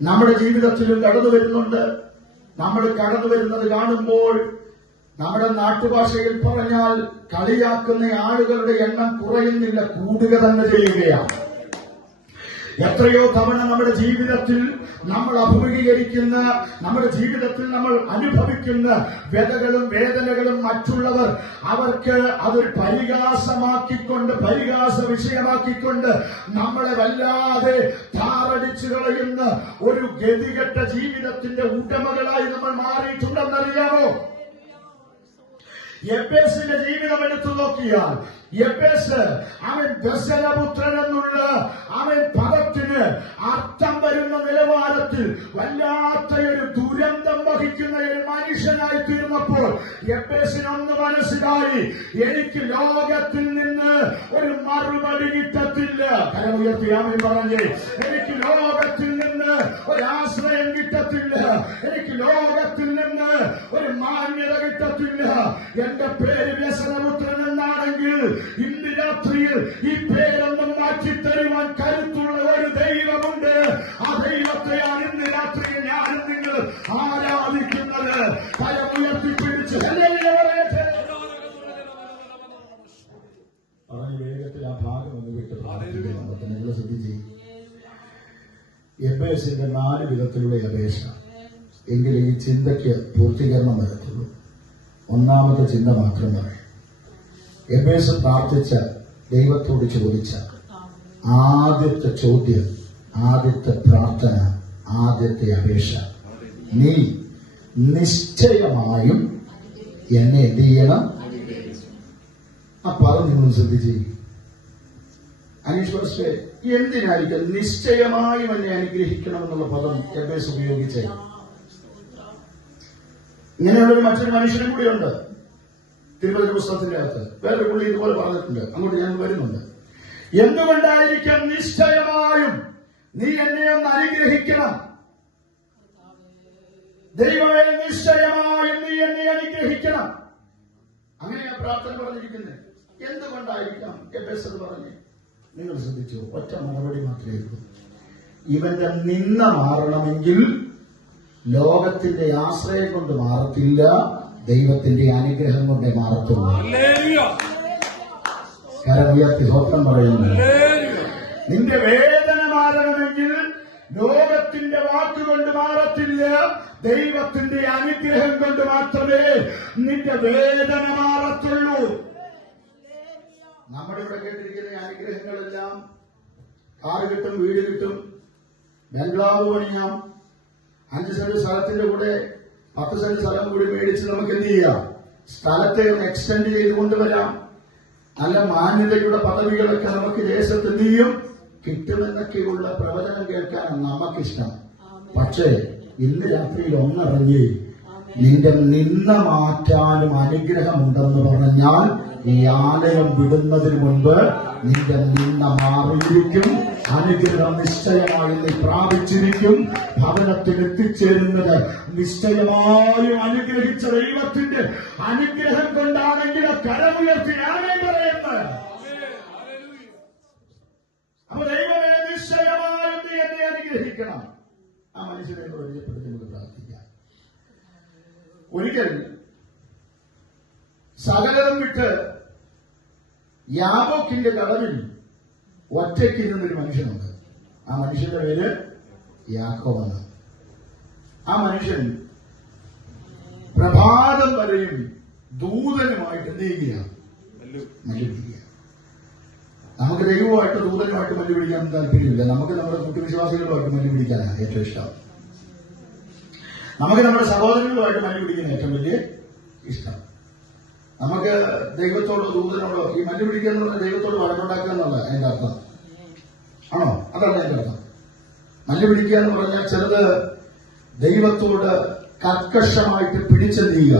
നമ്മുടെ ജീവിതത്തിലും കടന്നു വരുന്നുണ്ട്. നമ്മൾ കടന്നു വരുന്നത് കാണുമ്പോൾ നമ്മുടെ നാട്ടുഭാഷയിൽ പറഞ്ഞാൽ കളിയാക്കുന്ന ആളുകളുടെ എണ്ണം കുറയുന്നില്ല, കൂടുക തന്നെ ചെയ്യുകയാണ്. എത്രയോ തവണ നമ്മുടെ ജീവിതത്തിൽ നമ്മൾ അഭിമുഖീകരിക്കുന്ന, നമ്മുടെ ജീവിതത്തിൽ നമ്മൾ അനുഭവിക്കുന്ന വ്യതകളും വേദനകളും മറ്റുള്ളവർ അവർക്ക് അതൊരു പരിഹാസമാക്കിക്കൊണ്ട്, പരിഹാസ വിഷയമാക്കിക്കൊണ്ട് നമ്മളെ വല്ലാതെ താറടിച്ചു കളയുന്ന ഒരു ഗതികെട്ട ജീവിതത്തിന്റെ ഉടമകളായി നമ്മൾ മാറിയിട്ടുണ്ടെന്നറിയാമോ? യബ്ബേസിന്റെ ജീവിതം എടുത്തു നോക്കിയാൽ യബ്ബേസ് അവൻ ദശരപുത്രൻ എന്നുള്ള അവൻ പദത്തിന് അർത്ഥം വരുന്ന നിലവാരത്തിൽ വല്ലാത്തൊരു ദുരന്തം വഹിക്കുന്ന ഒരു മനുഷ്യനായി തീർന്നപ്പോൾ യബ്ബേസിനൊന്ന് മനസ്സിലായി, എനിക്ക് ലോകത്തിൽ നിന്ന് ഒരു മറുപടി കിട്ടത്തില്ല. കരമുയർത്തി ആമേൻ പറഞ്ഞേ. എനിക്ക് ലോകത്തിൽ നിന്ന് ഒരാശ്രയം കിട്ടത്തില്ല, എനിക്ക് ലോകത്തിൽ നിന്ന് ഒരു മാന്യത കിട്ടത്തില്ല. എന്റെ പേര് വ്യസനപുത്രൻ എന്നാണെങ്കിൽ ഇന്ന് രാത്രിയിൽ ഈ പേരൊന്നും മാറ്റിത്തരുവാൻ കരുത്തുള്ള ഒരു ദൈവമുണ്ട്. ആ ദൈവത്തെയാണ് ഇന്ന് രാത്രിയിൽ ഞാനും നിങ്ങൾ ആരാധിക്കുന്നത്. കരമുയർത്തിപ്പിടിച്ച് പറഞ്ഞ വേഗത്തിൽ ആ ഭാഗം ഒന്ന് വിട്ട് നിങ്ങൾ ശ്രദ്ധിച്ച്. യബ്ബേസിന്റെ 4 വിധത്തിലുള്ള അപേക്ഷ, എങ്കിലും ഈ ചിന്തയ്ക്ക് പൂർത്തീകരണം വരത്തുള്ളൂ. ഒന്നാമത്തെ ചിന്ത മാത്രം പറയാം. യബ്ബേസ് പ്രാർത്ഥിച്ച, ദൈവത്തോട് ചോദിച്ച ആദ്യത്തെ ചോദ്യം, ആദ്യത്തെ പ്രാർത്ഥന, ആദ്യത്തെ അപേക്ഷ, നീ നിശ്ചയമായും എന്നെ എന്ത് ചെയ്യണം? ആ പദം നിങ്ങൾ ശ്രദ്ധിച്ച്. അനീശ്വരത്തെ എന്തിനായിരിക്കും നിശ്ചയമായും എന്നെ അനുഗ്രഹിക്കണം എന്നുള്ള പദം യബ്ബേസ് ഉപയോഗിച്ചേ? ഇങ്ങനെയുള്ളൊരു മറ്റൊരു മനുഷ്യനും കൂടിയുണ്ട് തിരുവചന പുസ്തകത്തിന്റെ അകത്ത്. വേറൊരു പുള്ളി ഇതുപോലെ പറഞ്ഞിട്ടുണ്ട്, അങ്ങോട്ട് ഞാൻ വരുന്നുണ്ട്. എന്തുകൊണ്ടായിരിക്കും നിശ്ചയമായും നീ എന്നെ ഒന്ന് അനുഗ്രഹിക്കണം? ദൈവമേ, നിശ്ചയമായും നീ എന്നെ അനുഗ്രഹിക്കണം. അങ്ങനെയാ പ്രാർത്ഥന പറഞ്ഞിരിക്കുന്നത്. എന്തുകൊണ്ടായിരിക്കാം യബ്ബേസ് പറഞ്ഞു? നിങ്ങൾ ശ്രദ്ധിച്ചു, ഒറ്റ മറുപടി മാത്രമേ ഉള്ളൂ. ഇവന്റെ നിന്ന മാറണമെങ്കിൽ ലോകത്തിന്റെ ആശ്രയം കൊണ്ട് മാറത്തില്ല, ദൈവത്തിന്റെ അനുഗ്രഹം കൊണ്ടേ മാറത്തുള്ളൂ. കരമുയർത്തി സ്വപ്നം പറയുന്നു. നിന്റെ വേദന മാറണമെങ്കിൽ ലോകത്തിന്റെ വാക്കുകൊണ്ട് മാറത്തില്ല, ദൈവത്തിന്റെ അനുഗ്രഹം കൊണ്ട് മാത്രമേ നിന്റെ വേദന മാറത്തുള്ളൂ. നമ്മുടെ ഇവിടെ കേട്ടിരിക്കുന്ന അനുഗ്രഹങ്ങളെല്ലാം കാറ് കിട്ടും, വീട് കിട്ടും, ബംഗ്ലാവ് പണിയാം, 5 സെന്റ് സ്ഥലത്തിന്റെ കൂടെ 10 സെന്റ് സ്ഥലം കൂടി മേടിച്ച് നമുക്ക് എന്ത് ചെയ്യാം? സ്ഥലത്തെ ഒന്ന് എക്സ്റ്റെൻഡ് ചെയ്ത് കൊണ്ടുവരാം. നല്ല മാന്യതയുടെ പദവികളൊക്കെ നമുക്ക് ദേശത്ത് എന്ത് ചെയ്യും? കിട്ടുമെന്നൊക്കെയുള്ള പ്രവചനം കേൾക്കാനാണ് നമുക്കിഷ്ടം. പക്ഷേ ഇന്ന് രാത്രിയിൽ ഒന്നറിഞ്ഞ് നിന്റെ നിന്ന മാറ്റാനും അനുഗ്രഹമുണ്ടെന്ന് പറഞ്ഞാൽ ഈ ആലയം വിടുന്നതിന് മുൻപ് നിന്റെ നിന്ന മാറിയിരിക്കും. അനുഗ്രഹം നിശ്ചയമായി നീ പ്രാപിച്ചിരിക്കും. ഭവനത്തിൽ എത്തിച്ചേരുന്നത് നിശ്ചയമായും അനുഗ്രഹിച്ച ദൈവത്തിന്റെ അനുഗ്രഹം കൊണ്ടാണെങ്കിൽ കരമുയർത്തി ഞാനേ പറയുന്നത്. അപ്പൊ ദൈവമേ, നിശ്ചയമായും നീ എന്നെ അനുഗ്രഹിക്കണം. ആ മനുഷ്യനെ പരിചയപ്പെടുത്തി നമുക്ക് പ്രാർത്ഥിക്കാം. ഒരിക്കൽ സകലം വിട്ട് യാബോക്കിന്റെ കടവിൽ ഒറ്റയ്ക്ക് ഇരുന്നൊരു മനുഷ്യനുണ്ട്. ആ മനുഷ്യന്റെ പേര് യാക്കോബ്. ആ മനുഷ്യൻ പ്രഭാതം വരെയും ദൂതനുമായിട്ട് എന്ത് ചെയ്യുകയാണ്? മല്ലുപിടിക്കുക. നമുക്ക് ദൈവമായിട്ട് ദൂതനുമായിട്ട് മല്ലുപിടിക്കാൻ താല്പര്യമില്ല. നമുക്ക് നമ്മുടെ കൂട്ടുവിശ്വാസികളുമായിട്ട് മല്ലുപിടിക്കാനാണ് ഏറ്റവും ഇഷ്ടം. നമുക്ക് നമ്മുടെ സഹോദരങ്ങളുമായിട്ട് മല്ലുപിടിക്കാൻ ഏറ്റവും വലിയ ഇഷ്ടം. നമുക്ക് ദൈവത്തോടോ ദൂതനോടോ ഈ മല്ലുപിടിക്കുക എന്ന് പറഞ്ഞാൽ ദൈവത്തോട് വഴക്കുണ്ടാക്കുക എന്നുള്ള അതിന്റെ അർത്ഥം ആണോ? അതല്ല അതിന്റെ അർത്ഥം. മല്ലുപിടിക്കുക എന്ന് പറഞ്ഞാൽ ചിലത് ദൈവത്തോട് കർക്കശമായിട്ട് പിടിച്ചെന്ത് ചെയ്യുക.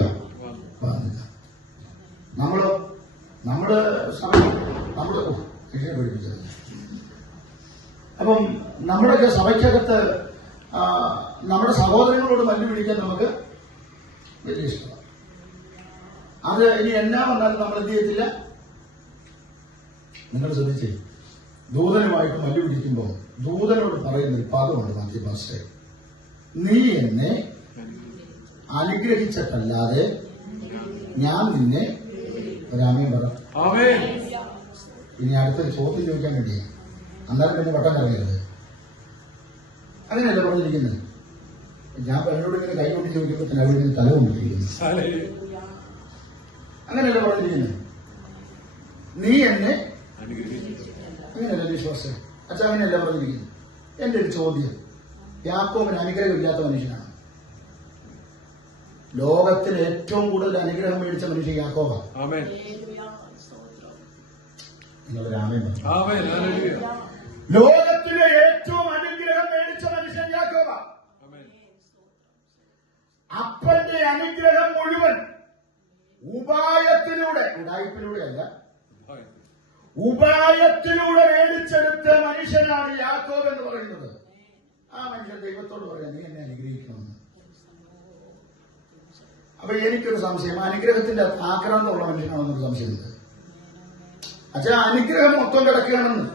നമ്മുടെ പഠിപ്പിച്ചത്. അപ്പം നമ്മുടെയൊക്കെ സഭയ്ക്കകത്ത് നമ്മുടെ സഹോദരങ്ങളോട് മല്ലുപിടിക്കാൻ നമുക്ക് വലിയ ഇഷ്ടമാണ്. അത് ഇനി എന്നാ വന്നാലും നമ്മൾ എന്ത് ചെയ്യത്തില്ല. നിങ്ങൾ ശ്രദ്ധിച്ചേ, ദൂതനുമായിട്ട് മല്ലുപിടിക്കുമ്പോൾ ദൂതനോട് പറയുന്നൊരു പദമുണ്ട്. മാത്യു പാസ്റ്റേ, നീ എന്നെ അനുഗ്രഹിച്ചിട്ടല്ലാതെ ഞാൻ നിന്നെ ഒരാമയും പറ. ഇനി അടുത്തൊരു ചോദ്യം ചോദിക്കാൻ വേണ്ടിയാ, അന്നാലും പിന്നെ വട്ടം കറങ്ങരുത്. അങ്ങനെയല്ല പറഞ്ഞിരിക്കുന്നത്. ഞാൻ എന്നോട് ഇങ്ങനെ കൈ കൊണ്ട് ചോദിക്കുമ്പോൾ തന്നെ അവിടെ തല കൊണ്ടിരിക്കുന്നു. അങ്ങനെയല്ല പറഞ്ഞിരിക്കുന്നത്. നീ എന്നെ അങ്ങനെയല്ല വിശ്വാസം. അച്ഛാ അങ്ങനെയല്ല പറഞ്ഞിരിക്കുന്നത്. എന്റെ ഒരു ചോദ്യം, യാക്കോബിന് അനുഗ്രഹമില്ലാത്ത മനുഷ്യനാണ്. ലോകത്തിൽ ഏറ്റവും കൂടുതൽ അനുഗ്രഹം മേടിച്ച മനുഷ്യൻ യാക്കോബാ. ലോകത്തിലെ ഏറ്റവും അനുഗ്രഹം മേടിച്ച മനുഷ്യൻ യാക്കോബാ. അപ്പന്റെ അനുഗ്രഹം മുഴുവൻ ഉടായ്പിലൂടെയല്ല, ഉപായത്തിലൂടെ മേടിച്ചെടുത്ത മനുഷ്യനാണ് യാക്കോബ് എന്ന് പറയുന്നത്. ആ മനുഷ്യൻ ദൈവത്തോട് പറയാം, നീ എന്നെ അനുഗ്രഹിക്കണമെന്ന്. അപ്പൊ എനിക്കൊരു സംശയം, അനുഗ്രഹത്തിന്റെ ആക്രാന്തമുള്ള മനുഷ്യനാണെന്നൊരു സംശയമുണ്ട്. അച്ഛാ അനുഗ്രഹം മൊത്തം കിടക്കുകയാണെന്ന്.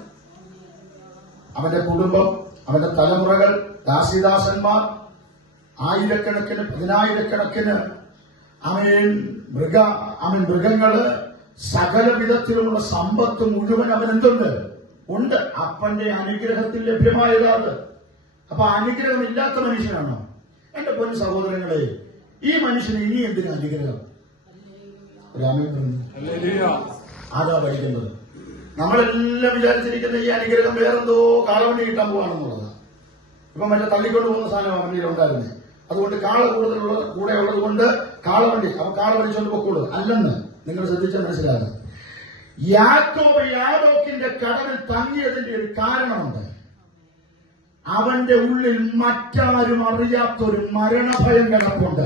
അവന്റെ കുടുംബം, അവന്റെ തലമുറകൾ, ദാസിദാസന്മാർ, ആയിരക്കണക്കിന് പതിനായിരക്കണക്കിന് മൃഗങ്ങള്, സകല വിധത്തിലുമുള്ള സമ്പത്ത് മുഴുവൻ അവൻ എന്തുണ്ട് ഉണ്ട്. അപ്പന്റെ അനുഗ്രഹത്തിൽ ലഭ്യമായതാണ്. അപ്പൊ അനുഗ്രഹം ഇല്ലാത്ത മനുഷ്യനാണോ? എന്റെ പൊന്നു സഹോദരങ്ങളെ, ഈ മനുഷ്യന് ഇനി എന്തിനു അനുഗ്രഹം? അതാ പഠിക്കുന്നത്. നമ്മളെല്ലാം വിചാരിച്ചിരിക്കുന്ന ഈ അനുഗ്രഹം വേറെന്തോ കാളവണ്ടി കിട്ടാൻ പോവാണെന്നുള്ളതാണ്. ഇപ്പൊ മറ്റേ തള്ളിക്കൊണ്ട് പോകുന്ന സാധനമാണ് വണ്ടിയിൽ ഉണ്ടായിരുന്നത്. അതുകൊണ്ട് കാള കൂടുതലുള്ള കൂടെ ഉള്ളത് കൊണ്ട് കാളവണ്ടി, അപ്പൊ കാള വലിച്ചോണ്ട് പൊക്കോളൂ അല്ലെന്ന് നിങ്ങൾ ശ്രദ്ധിച്ചാൽ മനസ്സിലാകും. യാക്കോബ് യാബോക്കിന്റെ കടവിൽ തങ്ങിയതിന്റെ ഒരു കാരണമുണ്ട്. അവന്റെ ഉള്ളിൽ മറ്റാരും അറിയാത്തൊരു മരണഭയം കിടപ്പുണ്ട്.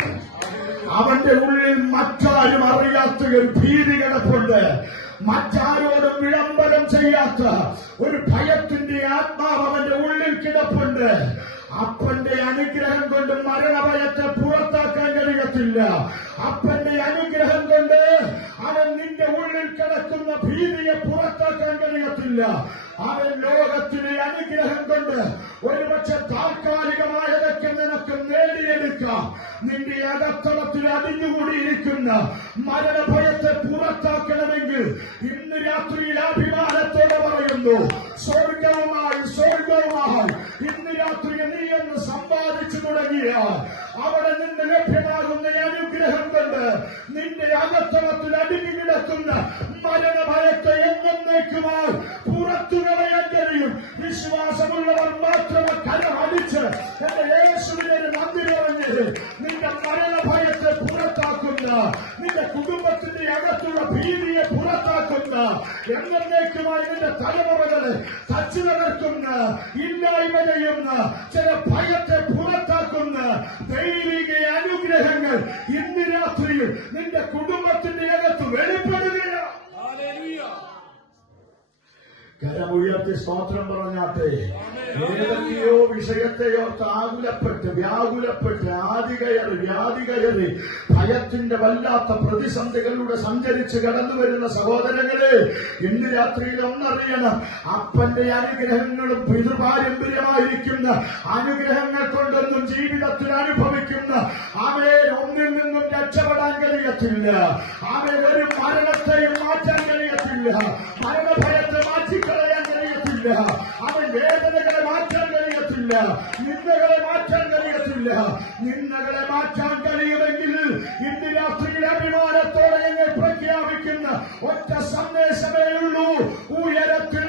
അവന്റെ ഉള്ളിൽ മറ്റാരും അറിയാത്തൊരു ഭീതി കിടപ്പുണ്ട്. മറ്റാരോടും വിളംബരം ചെയ്യാത്ത ഒരു ഭയത്തിന്റെ ആത്മാവ് അവന്റെ ഉള്ളിൽ കിടപ്പുണ്ട്. അപ്പന്റെ അനുഗ്രഹം കൊണ്ട് മരണഭയത്തെ പുറത്താക്കാൻ കഴിയത്തില്ല. അപ്പന്റെ അനുഗ്രഹം കൊണ്ട് അവൻ നിന്റെ ഉള്ളിൽ കിടക്കുന്ന ഭീതിയെ പുറത്താക്കാൻ കഴിയത്തില്ല. അവൻ ലോകത്തിലെ അനുഗ്രഹം കൊണ്ട് ഒരുപക്ഷെ താൽക്കാലികമായതൊക്കെ നിനക്ക് നേടിയെടുക്കാം. നിന്റെ അകത്തളത്തിൽ അടിഞ്ഞുകൂടിയിരിക്കുന്ന മരണഭയത്തെ പുറത്താക്കണമെങ്കിൽ ഇന്ന് രാത്രിയിൽ അഭിമാനത്തോടെ പറയുന്നു, സ്വർഗവുമായി ഇന്ന് രാത്രി നീ എന്ന് സമ്പാദിച്ചു തുടങ്ങിയാൽ അവിടെ നിന്ന് ലഭ്യമാകുന്ന അനുഗ്രഹം കൊണ്ട് നിന്റെ അകത്തളത്തിൽ അടിഞ്ഞു കിടക്കുന്ന മരണഭയത്തെ എന്നേക്കുമായി പുറത്തു കളയാൻ കഴിയും. വിശ്വാസമുള്ളവർ മാത്രമേ കരമടിച്ച് എന്റെ യേശുവിനെ നന്ദി പറഞ്ഞ് നിന്റെ മരണഭയത്തെ പുറത്താക്കുന്ന, നിന്റെ കുടുംബത്തിന്റെ അകത്തുള്ള ഭീതിയെ പുറത്താക്കുന്ന, എന്നേക്കുമായി നിന്റെ തലമുറകളെ തച്ചു തകർക്കുന്ന, ഇല്ലായ്മ ചെയ്യുന്ന, ചില ഭയത്തെ പുറത്താക്കുന്ന ദൈവിക അനുഗ്രഹങ്ങൾ ഇന്ന് രാത്രിയിൽ നിന്റെ കുടുംബത്തിന്റെ അകത്ത് വെളിപ്പെടുകയാണ്. കരമുയർത്തി സ്തോത്രം പറഞ്ഞാട്ടെ. ഏതൊക്കെയോ വിഷയത്തെയോർത്ത് ആകുലപ്പെട്ട് വ്യാകുലപ്പെട്ട് വ്യാധി കയറി ഭയത്തിന്റെ വല്ലാത്ത പ്രതിസന്ധികളിലൂടെ സഞ്ചരിച്ച് കടന്നു വരുന്ന സഹോദരങ്ങളെ, ഇന്ന് രാത്രിയിൽ ഒന്നറിയണം, അപ്പന്റെ അനുഗ്രഹങ്ങളും പിതൃപാരമ്പര്യമായിരിക്കുന്ന അനുഗ്രഹങ്ങൾ കൊണ്ടൊന്നും ജീവിതത്തിൽ അനുഭവിക്കുന്ന അവൻ ഒന്നിൽ നിന്നും രക്ഷപ്പെടാൻ കഴിയത്തില്ല. അവൻ ഒരു മരണത്തെയും മാറ്റാൻ കഴിയത്തില്ല. മരണഭയത്തെ മാറ്റിക്കളയാൻ കഴിയത്തില്ല. അവൻ വേദനകളെ മാറ്റാൻ കഴിയത്തില്ല. നിന്ദകളെ മാറ്റാൻ കഴിയത്തില്ല. നിന്ദകളെ മാറ്റാൻ കഴിയുമെങ്കിൽ ഇന്ന് രാത്രിയിൽ അഭിമാനത്തോടെ ഞങ്ങൾ പ്രഖ്യാപിക്കുന്ന ഒറ്റ സന്ദേശമേ ഉള്ളൂ. ഉയരത്തിൽ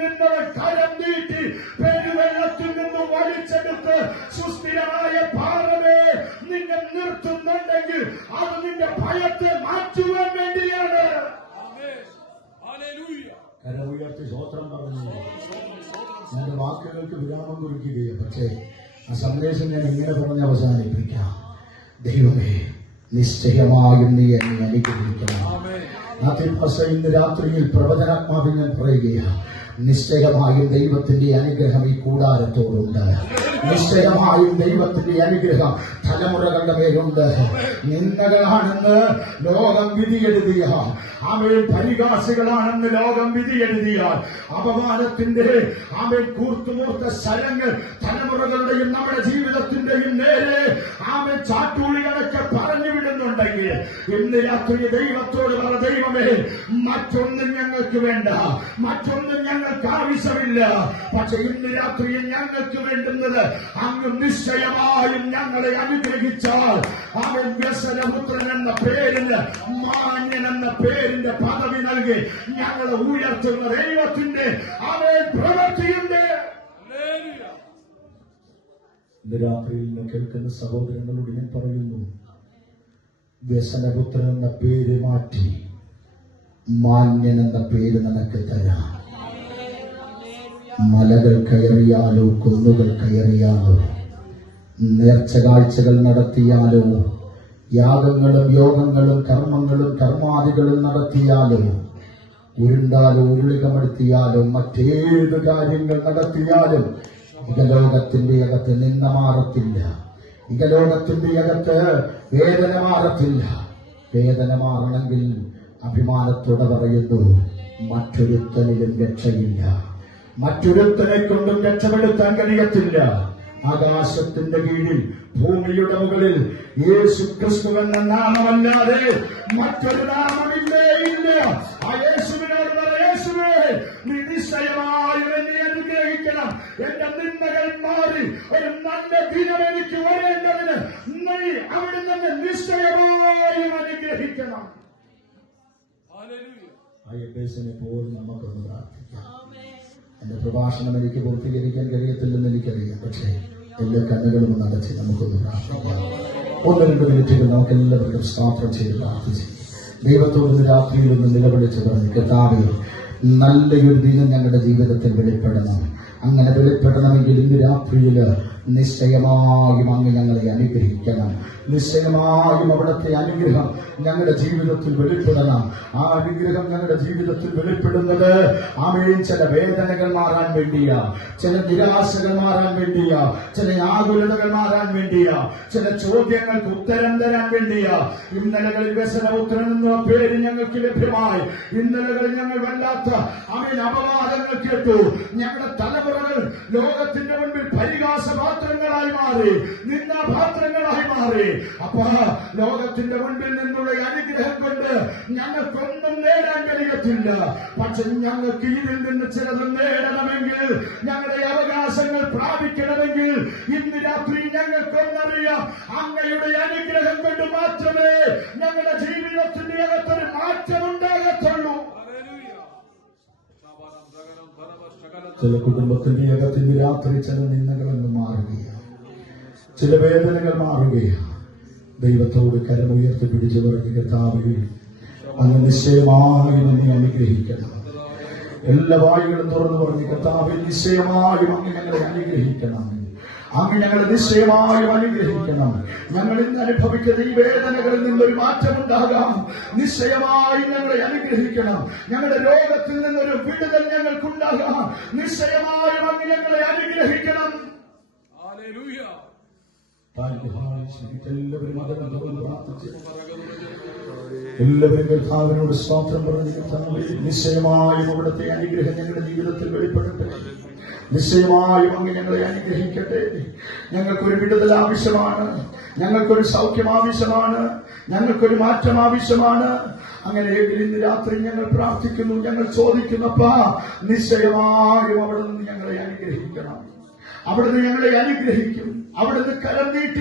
നിന്നവൻ കരം നീട്ടി പെരുവെള്ളത്തിൽ നിന്ന് വലിച്ചെടുത്ത് സുസ്ഥിരമായ പാറമേ നിന്നെ നിർത്തുന്നുണ്ടെങ്കിൽ അത് നിന്റെ ഭയത്തെ മാറ്റുവാൻ വേണ്ടിയാണ്. കരമുയർത്തി സ്തോത്രം പറഞ്ഞു. ഞാൻ വാക്കുകൾക്ക് വിരാമം കുറിക്കുകയാണ്. പക്ഷേ ആ സന്ദേശം ഞാൻ ഇങ്ങനെ പറഞ്ഞ് അവസാനിപ്പിക്കാം. ദൈവമേ, നിശ്ചയമായും നീ എന്നെ അനുഗ്രഹിക്കണം. ഇന്ന് രാത്രിയിൽ പ്രവചനാത്മാവിൽ ഞാൻ പറയുകയാണ്, നിശ്ചയമായും ദൈവത്തിന്റെ അനുഗ്രഹം ഈ കൂടാരത്തോടുണ്ട്. നിശ്ചയമായും ദൈവത്തിന്റെ അനുഗ്രഹം തലമുറകളുടെ മേലുണ്ട്. നിന്ദകളാണെന്ന് ലോകം വിധിയെഴുതിയാൽ, അവൻ പരിഹാസികളാണെന്ന് ലോകം വിധിയെഴുതിയാൽ, അപമാനത്തിന്റെ അവൻ കൂർത്തുമൂർത്ത ശരങ്ങൾ തലമുറകളുടെയും നമ്മുടെ ജീവിതത്തിൽ നേരെ ആമൻ ചാട്ടുളികളൊക്കെ പറഞ്ഞു വിടുന്നുണ്ടെങ്കിൽ ഇന്ന് രാത്രി ദൈവത്തോട് പറ, ദൈവമേ മറ്റൊന്നും ഞങ്ങൾക്ക് വേണ്ട, മറ്റൊന്നും ഞങ്ങൾക്ക് ആവശ്യമില്ല. പക്ഷെ ഇന്ന് രാത്രിയിൽ ഞങ്ങൾക്ക് വേണ്ടുന്നത് അങ്ങ് നിശ്ചയമായും ഞങ്ങളെ അനുഗ്രഹിച്ചാൽ അവൻ വ്യസനപുത്രൻ എന്ന പേരിന്, മാന്യൻ എന്ന പേരിന്റെ പദവി നൽകി ഞങ്ങളെ ഉയർത്തുന്ന ദൈവത്തിന്റെ അവൻ പ്രവൃത്തിയുണ്ട്. ഇന്ന് രാത്രിയിൽ നിന്ന് കേൾക്കുന്ന സഹോദരങ്ങളോട് ഞാൻ പറയുന്നു, വ്യസനപുത്രൻ എന്ന പേര് മാറ്റി മാന്യൻ എന്ന പേര് നിനക്ക് തരാം. മലകൾ കയറിയാലോ കുന്നുകൾ കയറിയാലോ, നേർച്ച കാഴ്ചകൾ നടത്തിയാലോ, യാഗങ്ങളും യോഗങ്ങളും കർമ്മങ്ങളും കർമാദികളും നടത്തിയാലോ, ഉരുണ്ടാലോ ഉരുളികമെടുത്തിയാലും മറ്റേത് കാര്യങ്ങൾ നടത്തിയാലും ഇകലോകത്തിന്റെ അകത്ത് നിന്ന മാറത്തില്ല. ഇകലോകത്തിന്റെ അകത്ത് വേദന മാറത്തില്ല. വേദന മാറണമെങ്കിൽ അഭിമാനത്തോടെ പറയുന്നു, മറ്റൊരുത്തനിലും രക്ഷയില്ല, മറ്റൊരുത്തനെ കൊണ്ടും രക്ഷപ്പെടുത്താൻ കഴിയത്തില്ല. ആകാശത്തിന്റെ കീഴിൽ ഭൂമിയുടെ മുകളിൽ യേശു ക്രിസ്തു എന്ന നാമമല്ലാതെ മറ്റൊരു നാമമില്ലേ ഇല്ല. ആ യേശുവിനോട് പറ, യേശുവേ നീ നിശ്ചയമായും എന്നെ അനുഗ്രഹിക്കണം. എന്റെ നിന്ദകൾ മാറി ഒരു നല്ല ദിനം എനിക്ക് വരേണ്ടതിന് നീ അവിടെ നിന്ന് നിശ്ചയമായും അനുഗ്രഹിക്കണം. പോലും നമുക്കൊന്ന് പ്രാർത്ഥിക്കാം. എന്റെ പ്രഭാഷണം എനിക്ക് പൂർത്തീകരിക്കാൻ കഴിയത്തില്ലെന്ന് എനിക്കറിയാം. പക്ഷേ എല്ലാ കണ്ണുകളും ഒന്ന് അടച്ച് നമുക്കൊന്ന് പ്രാർത്ഥിക്കാം. 1-2 മിനിറ്റുകൾ നമുക്ക് എല്ലാവരും സ്തോത്രം ചെയ്ത് പ്രാർത്ഥിച്ചു ദൈവത്തോട് രാത്രിയിൽ ഒന്ന് നിലവിളിച്ച് പറഞ്ഞു, കർത്താവേ നല്ലൊരു ദിനം ഞങ്ങളുടെ ജീവിതത്തിൽ വെളിപ്പെടണം. അങ്ങനെ വെളിപ്പെടണമെങ്കിൽ ഇന്ന് രാത്രിയിൽ നിശ്ചയമായും അങ്ങ് ഞങ്ങളെ അനുഗ്രഹിക്കണം. നിശ്ചയമായും അവിടുത്തെ അനുഗ്രഹം ഞങ്ങളുടെ ജീവിതത്തിൽ വെളിപ്പെടണം. ആ അനുഗ്രഹം ഞങ്ങളുടെ ജീവിതത്തിൽ വെളിപ്പെടുന്നത് ആമേൻ ചില വേദനകൾ മാറാൻ വേണ്ടിയാ, ചില നിരാശകൾ മാറാൻ വേണ്ടിയാ, ചില ആകുലതകൾ മാറാൻ വേണ്ടിയാ, ചില ചോദ്യങ്ങൾക്ക് ഉത്തരം തരാൻ വേണ്ടിയാ. ഇന്നലകളിൽ വ്യസനപുത്രൻ എന്ന പേര് ഞങ്ങൾക്ക് ലഭ്യമായി. ഇന്നലകളിൽ ഞങ്ങൾ വല്ലാത്ത ആമേൻ അപവാദങ്ങൾ കേട്ടു. ഞങ്ങളുടെ തലമുറകൾ ലോകത്തിന്റെ മുൻപിൽ പരിഹാസപാത്രങ്ങളായി മാറി, നിന്ദാപാത്രങ്ങളായി മാറി. അപ്പൊ ലോകത്തിന്റെ മുൻപിൽ നിന്നുള്ള അനുഗ്രഹം കൊണ്ട് ഞങ്ങൾക്കൊന്നും നേടാൻ കഴിയത്തില്ല. പക്ഷെ ഞങ്ങൾക്ക് ഇതിൽ നിന്ന് ചിലത് നേടണമെങ്കിൽ, ഞങ്ങളുടെ അവകാശങ്ങൾ പ്രാപിക്കണമെങ്കിൽ ഇന്ന് രാത്രി ഞങ്ങൾക്കൊന്നറിയാം, അങ്ങയുടെ അനുഗ്രഹം കൊണ്ട് മാത്രമേ ഞങ്ങളുടെ ജീവിതത്തിന്റെ അകത്തൊരു മാറ്റമുണ്ടാകത്തുള്ളൂ. ചില കുടുംബത്തിന്റെ അകത്തിന്റെ രാത്രി ചില നിന്ദകളെന്ന് മാറുകയാണ്, ചില വേദനകൾ മാറുകയാണ്. ദൈവത്തോട് കരമുയർത്തി പിടിച്ചു പറഞ്ഞ്, കർത്താവേ അങ്ങ് നിശ്ചയമായും എന്നെ അനുഗ്രഹിക്കണം. എല്ലാ വായുകളും തുറന്നു പറഞ്ഞ്, കർത്താവേ നിശ്ചയമായും അങ്ങ് ഞങ്ങളെ അനുഗ്രഹിക്കണം. അങ്ങ് ഞങ്ങളെ നിശ്ചയമായും അനുഗ്രഹിക്കണം. ഞങ്ങൾ ഇന്ന് അനുഭവിക്കുന്ന ഈ വേദനകളിൽ നിന്നൊരു മാറ്റമുണ്ടാകാം. നിശ്ചയമായും ഞങ്ങളെ അനുഗ്രഹിക്കണം. ഞങ്ങളുടെ രോഗത്തിൽ നിന്നൊരു വിടുതൽ ഞങ്ങൾക്കുണ്ടാകാം. നിശ്ചയമായും അങ്ങ് ഞങ്ങളെ അനുഗ്രഹിക്കണം. എല്ലാവരും മതബന്ധമെന്ന് പ്രാർത്ഥിച്ച് എല്ലാവരും കർത്താവിനോട് സ്തോത്രം പറഞ്ഞു, നിശ്ചയമായും അവിടുത്തെ അനുഗ്രഹം ഞങ്ങളുടെ ജീവിതത്തിൽ വെളിപ്പെടട്ടെ. നിശ്ചയമായും അങ്ങ് ഞങ്ങളെ അനുഗ്രഹിക്കട്ടെ. ഞങ്ങൾക്കൊരു വിടുതൽ ആവശ്യമാണ്, ഞങ്ങൾക്കൊരു സൗഖ്യം ആവശ്യമാണ്, ഞങ്ങൾക്കൊരു മാറ്റം ആവശ്യമാണ്. അങ്ങനെ ഇന്ന് രാത്രി ഞങ്ങൾ പ്രാർത്ഥിക്കുന്നു, ഞങ്ങൾ ചോദിക്കുന്നപ്പാ നിശ്ചയമായും അവിടെ നിന്ന് ഞങ്ങളെ അനുഗ്രഹിക്കണം. അവിടുന്ന് ഞങ്ങളെ അനുഗ്രഹിക്കും. അവിടുന്ന് കരം നീട്ടി